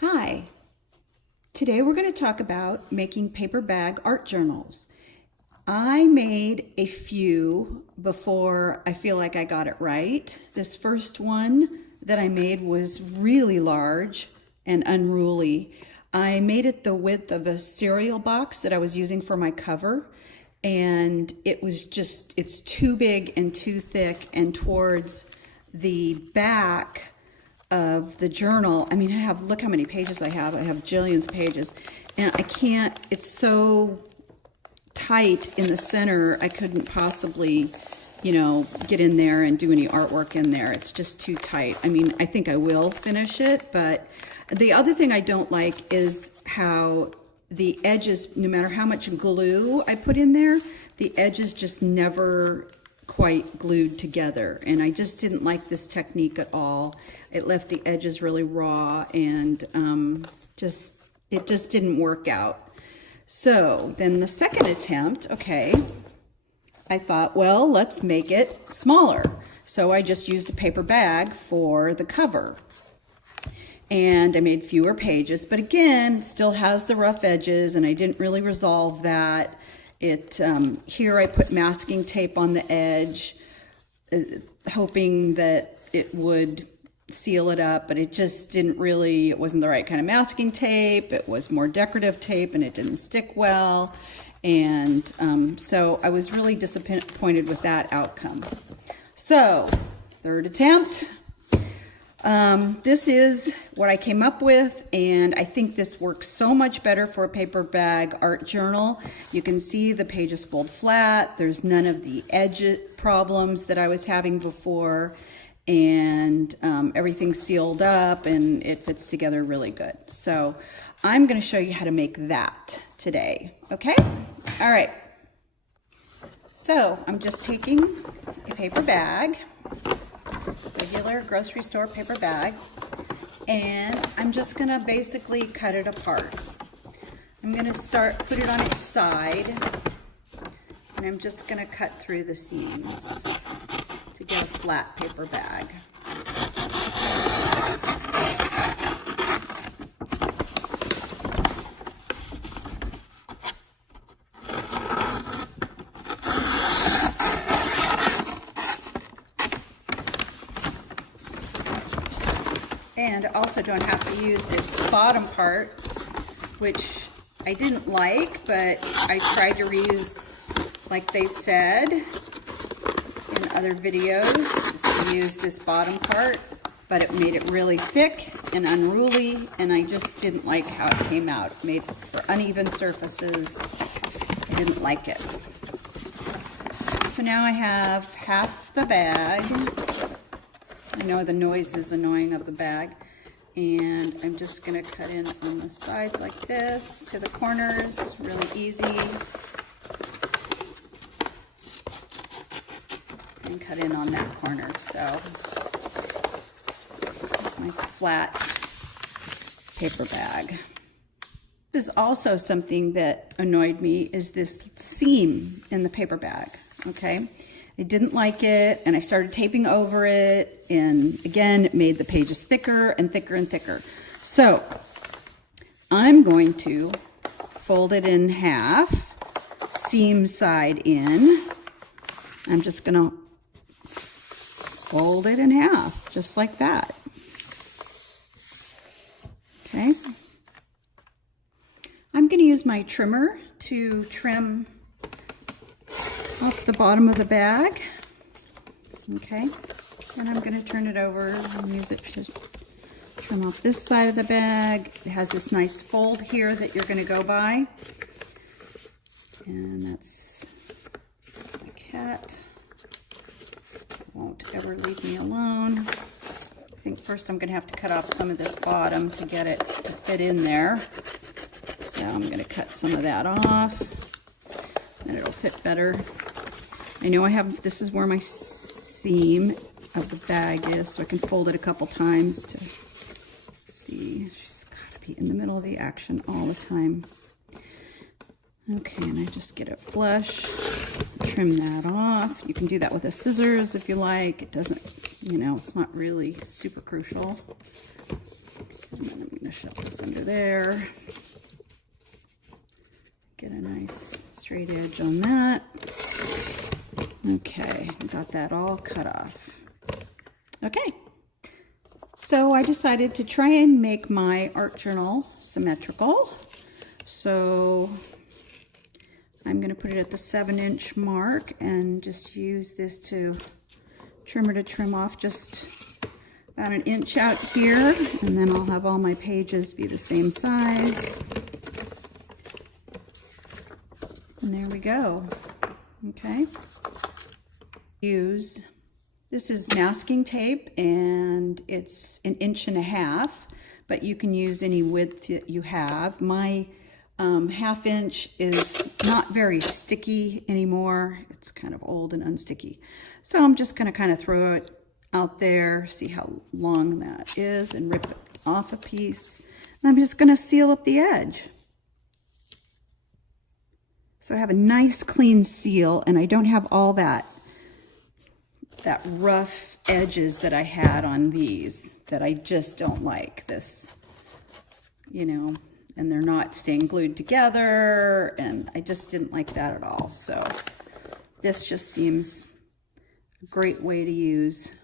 Hi, today we're going to talk about making paper bag art journals. I made a few before I feel like I got it right. This first one that I made was really large and unruly. I made it the width of a cereal box that I was using for my cover, and it's too big and too thick, and towards the back of the journal, I mean, look how many pages I have. I have jillions of pages, and I can't, it's so tight in the center, I couldn't possibly, get in there and do any artwork in there. It's just too tight. I mean, I think I will finish it, but the other thing I don't like is how the edges, no matter how much glue I put in there, the edges just never quite glued together, and I just didn't like this technique at all. It left the edges really raw, and it just didn't work out. So then the second attempt, okay, I thought, well, let's make it smaller. So I just used a paper bag for the cover, and I made fewer pages, but again, still has the rough edges, and I didn't really resolve that. Here I put masking tape on the edge, hoping that it would seal it up, but it just didn't really, it wasn't the right kind of masking tape. It was more decorative tape, and it didn't stick well. And so I was really disappointed with that outcome. So, third attempt. This is what I came up with, and I think this works so much better for a paper bag art journal. You can see the pages fold flat. There's none of the edge problems that I was having before, and everything's sealed up, and it fits together really good. So I'm going to show you how to make that today. Okay? All right. So I'm just taking a paper bag, regular grocery store paper bag, and I'm just going to basically cut it apart. I'm going to put it on its side, and I'm just going to cut through the seams to get a flat paper bag. And also don't have to use this bottom part, which I didn't like, but I tried to reuse, like they said in other videos, is to use this bottom part, but it made it really thick and unruly, and I just didn't like how it came out. It made for uneven surfaces. I didn't like it. So now I have half the bag. I know the noise is annoying of the bag, and I'm just going to cut in on the sides like this to the corners, really easy, and cut in on that corner. So this is my flat paper bag. This is also something that annoyed me, is this seam in the paper bag, okay? I didn't like it, and I started taping over it, and again, it made the pages thicker and thicker and thicker. So I'm going to fold it in half, seam side in. I'm just going to fold it in half, just like that. Okay. I'm going to use my trimmer to trim off the bottom of the bag. Okay, and I'm going to turn it over and use it to trim off this side of the bag. It has this nice fold here that you're going to go by, and that's my cat. Won't ever leave me alone. I think first I'm going to have to cut off some of this bottom to get it to fit in there. So I'm going to cut some of that off, and it'll fit better. I know this is where my seam of the bag is, so I can fold it a couple times to see. She's got to be in the middle of the action all the time. Okay, and I just get it flush, trim that off. You can do that with a scissors if you like. It doesn't, it's not really super crucial. And then I'm gonna shove this under there. Get a nice straight edge on that. Okay, got that all cut off. Okay, so I decided to try and make my art journal symmetrical. So I'm going to put it at the 7-inch mark and just use this trimmer to trim off just about an inch out here, and then I'll have all my pages be the same size. And there we go. Okay. This is masking tape, and it's 1.5 inches, but you can use any width that you have. My 1/2 inch is not very sticky anymore. It's kind of old and unsticky. So I'm just going to kind of throw it out there, see how long that is, and rip it off a piece. And I'm just going to seal up the edge. So I have a nice clean seal, and I don't have all that rough edges that I had on these that I just don't like. This, you know, and they're not staying glued together, and I just didn't like that at all. So this just seems a great way to use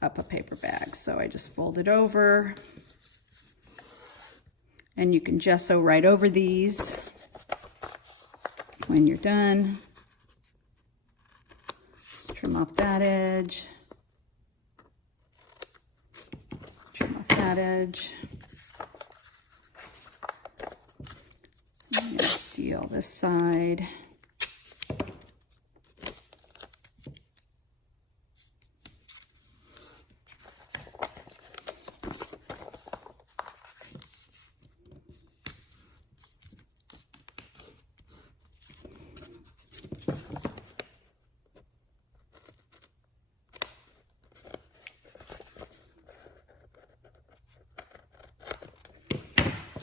up a paper bag. So I just fold it over, and you can gesso right over these when you're done. Just trim off that edge, trim off that edge. I'm going to seal this side.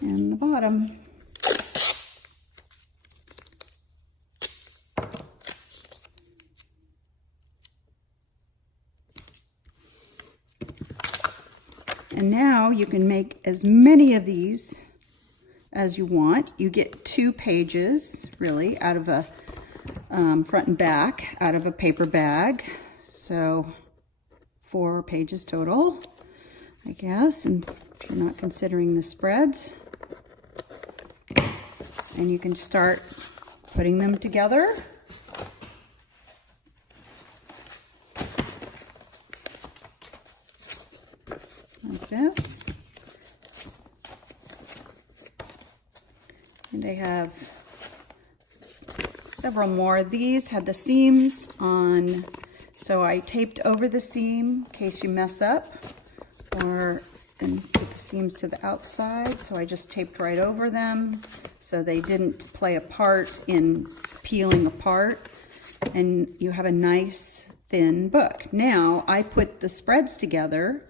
And the bottom. And now you can make as many of these as you want. You get 2 pages, really, out of a front and back, out of a paper bag. So 4 pages total, I guess, and if you're not considering the spreads. And you can start putting them together. Like this. And I have several more. These had the seams on, so I taped over the seam in case you mess up, and put the seams to the outside. So I just taped right over them so they didn't play a part in peeling apart, and you have a nice thin book. Now I put the spreads together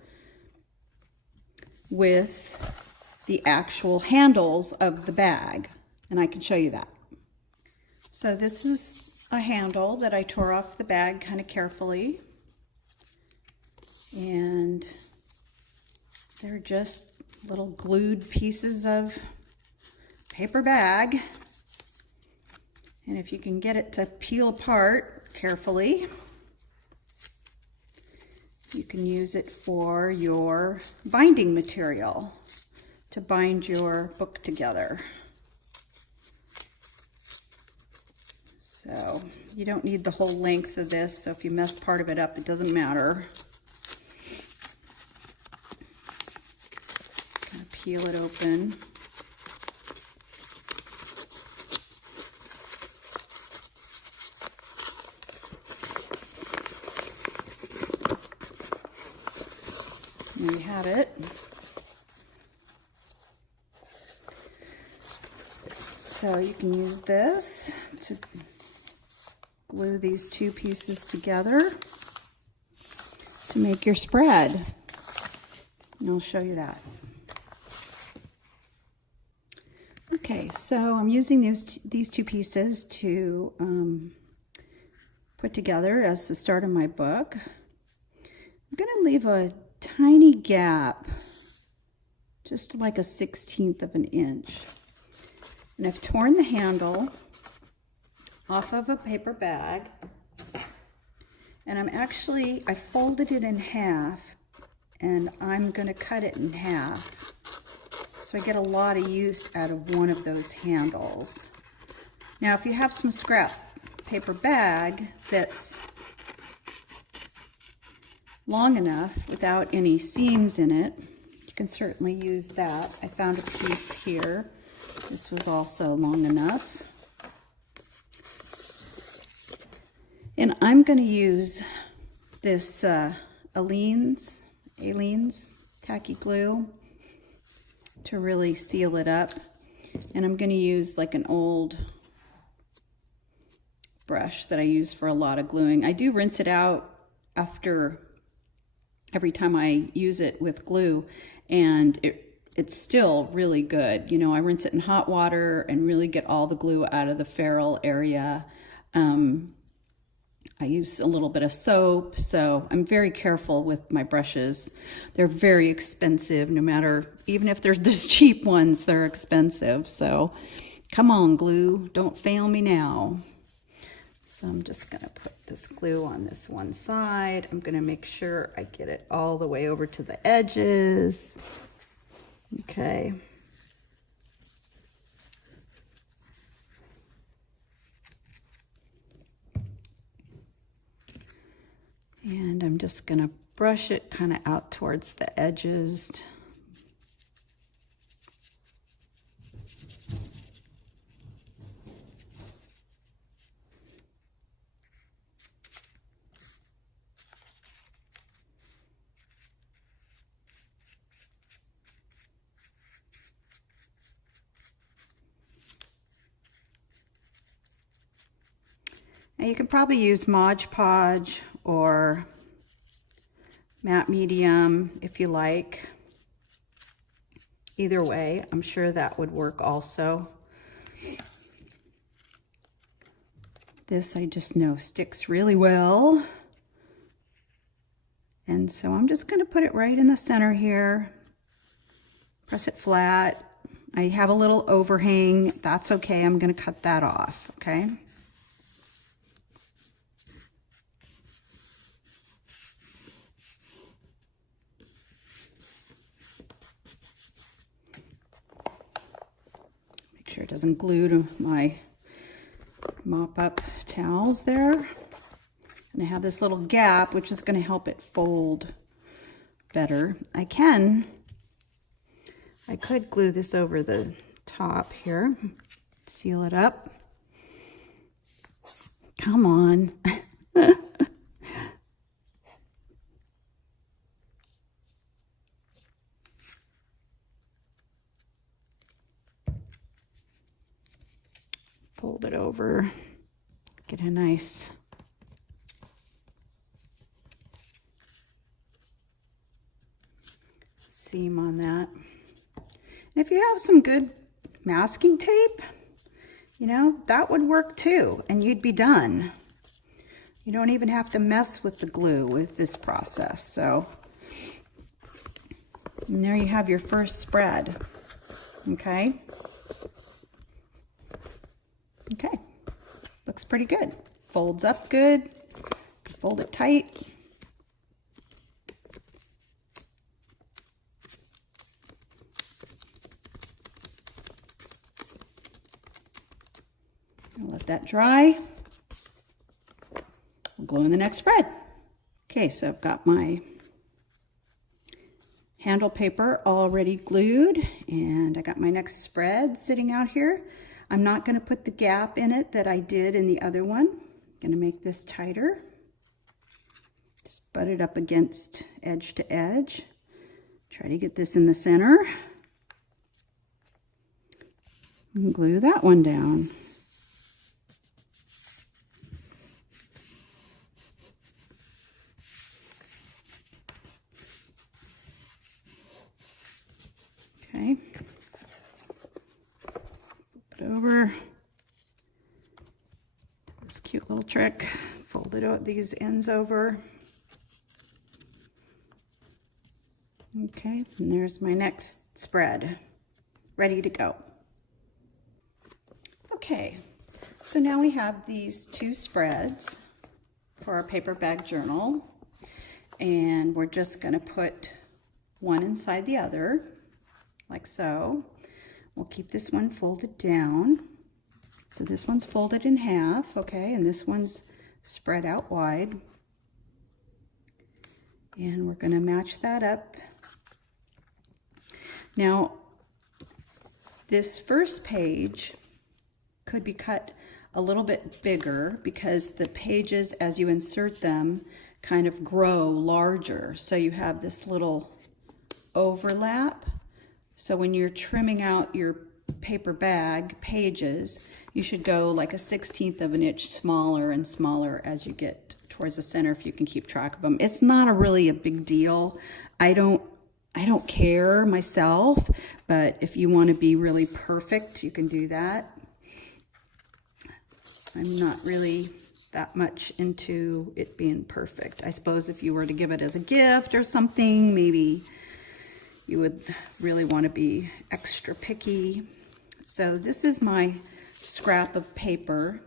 with the actual handles of the bag, and I can show you that. So this is a handle that I tore off the bag kind of carefully, and they're just little glued pieces of paper bag. And if you can get it to peel apart carefully, you can use it for your binding material to bind your book together. So you don't need the whole length of this, so if you mess part of it up, it doesn't matter. Kind of peel it open. There you have it. So you can use this to glue these 2 pieces together to make your spread. And I'll show you that. Okay, so I'm using these 2 pieces to put together as the start of my book. I'm going to leave a tiny gap just like a 1/16 of an inch. And I've torn the handle off of a paper bag, and I folded it in half, and I'm going to cut it in half so I get a lot of use out of one of those handles. Now if you have some scrap paper bag that's long enough without any seams in it, you can certainly use that. I found a piece here. This was also long enough. And I'm going to use this Aleene's tacky glue to really seal it up. And I'm going to use like an old brush that I use for a lot of gluing. I do rinse it out after every time I use it with glue, and it's still really good. You know, I rinse it in hot water and really get all the glue out of the ferrule area. I use a little bit of soap, so I'm very careful with my brushes. They're very expensive, no matter, even if they're the cheap ones, they're expensive. So come on, glue, don't fail me now. So I'm just gonna put this glue on this one side. I'm gonna make sure I get it all the way over to the edges. Okay. And I'm just going to brush it kind of out towards the edges. Now you can probably use Mod Podge or matte medium if you like. Either way, I'm sure that would work also. This I just know sticks really well. And so I'm just going to put it right in the center here. Press it flat. I have a little overhang. That's okay. I'm going to cut that off, okay? Make sure it doesn't glue to my mop-up towels there. And I have this little gap, which is going to help it fold better. I could glue this over the top here, seal it up. Come on. Fold it over, get a nice seam on that. And if you have some good masking tape, you know, that would work too, and you'd be done. You don't even have to mess with the glue with this process. So, and there you have your first spread, okay? Okay, looks pretty good. Folds up good, fold it tight. I'll let that dry. We'll glue in the next spread. Okay, so I've got my handle paper already glued, and I got my next spread sitting out here. I'm not going to put the gap in it that I did in the other one. I'm going to make this tighter. Just butt it up against edge to edge. Try to get this in the center. And glue that one down. Okay. Over this cute little trick, fold it out these ends over, Okay, and there's my next spread, ready to go. Okay, so now we have these two spreads for our paper bag journal, and we're just going to put one inside the other, like so. We'll keep this one folded down. So this one's folded in half, okay, and this one's spread out wide. And we're going to match that up. Now, this first page could be cut a little bit bigger because the pages, as you insert them, kind of grow larger. So you have this little overlap. So when you're trimming out your paper bag pages, you should go like a 1/16 of an inch smaller and smaller as you get towards the center, if you can keep track of them. It's not really a big deal. I don't care myself, but if you want to be really perfect, you can do that. I'm not really that much into it being perfect. I suppose if you were to give it as a gift or something, maybe you would really want to be extra picky. So this is my scrap of paper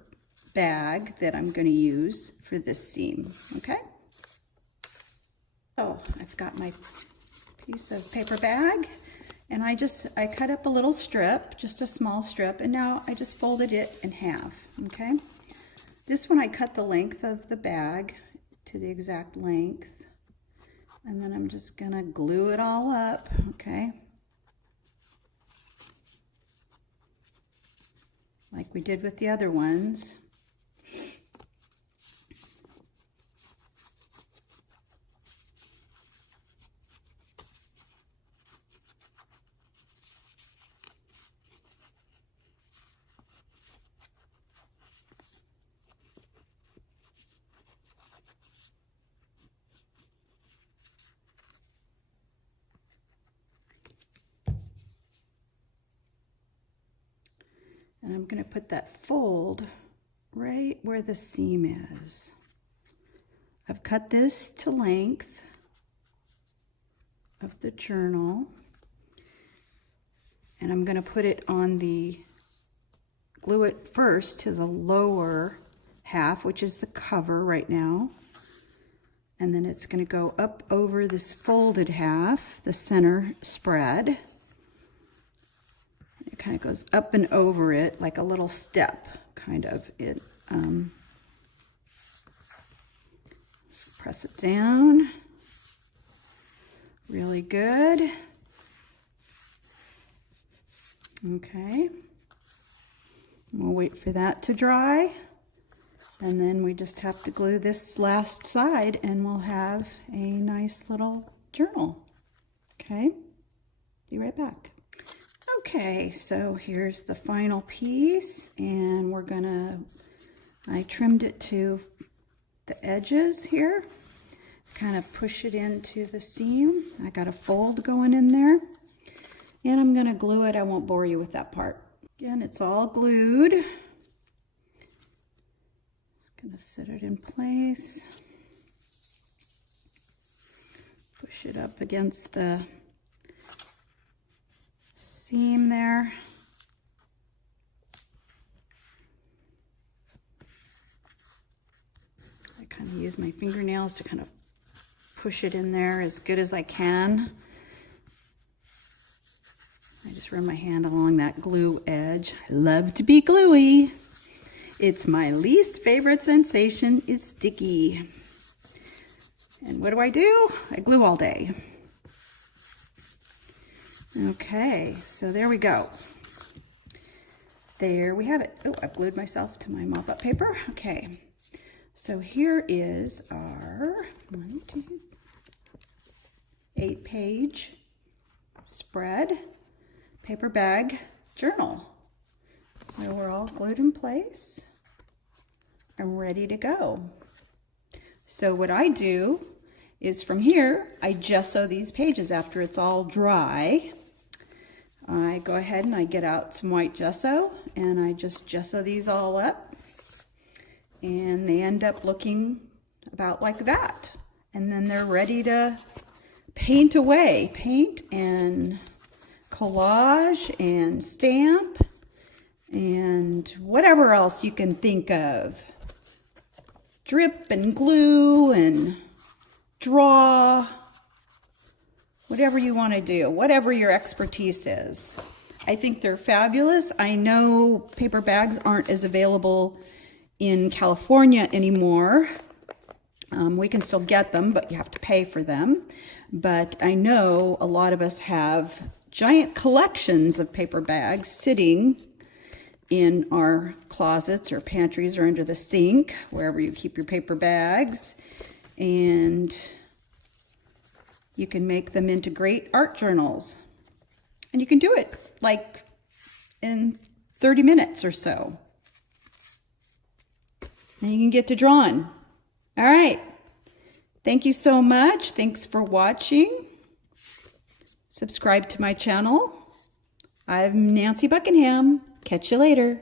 bag that I'm going to use for this seam, okay? So I've got my piece of paper bag, and I cut up a little strip, just a small strip, and now I just folded it in half, okay? This one I cut the length of the bag to the exact length, and then I'm just gonna glue it all up, okay? Like we did with the other ones. And I'm going to put that fold right where the seam is. I've cut this to length of the journal, and I'm going to put it on glue it first to the lower half, which is the cover right now, and then it's going to go up over this folded half, the center spread. It kind of goes up and over it like a little step, kind of. Just press it down. Really good. Okay. We'll wait for that to dry. And then we just have to glue this last side and we'll have a nice little journal. Okay. Be right back. Okay, so here's the final piece, and I trimmed it to the edges here, kind of push it into the seam. I got a fold going in there, and I'm gonna glue it. I won't bore you with that part. Again, it's all glued. Just gonna set it in place. Push it up against the seam there. I kind of use my fingernails to kind of push it in there as good as I can. I just run my hand along that glue edge. I love to be gluey. It's my least favorite sensation is sticky. And what do? I glue all day. Okay, so there we go. There we have it. Oh, I've glued myself to my mop-up paper. Okay, so here is our 8-page spread paper bag journal. So we're all glued in place and ready to go. So what I do is from here, I gesso these pages after it's all dry. I go ahead and I get out some white gesso and I just gesso these all up, and they end up looking about like that. And then they're ready to paint away. Paint and collage and stamp and whatever else you can think of. Drip and glue and draw. Whatever you want to do, whatever your expertise is. I think they're fabulous. I know paper bags aren't as available in California anymore. We can still get them, but you have to pay for them. But I know a lot of us have giant collections of paper bags sitting in our closets or pantries or under the sink, wherever you keep your paper bags. And you can make them into great art journals. And you can do it like in 30 minutes or so. And you can get to drawing. All right. Thank you so much. Thanks for watching. Subscribe to my channel. I'm Nancy Buckingham. Catch you later.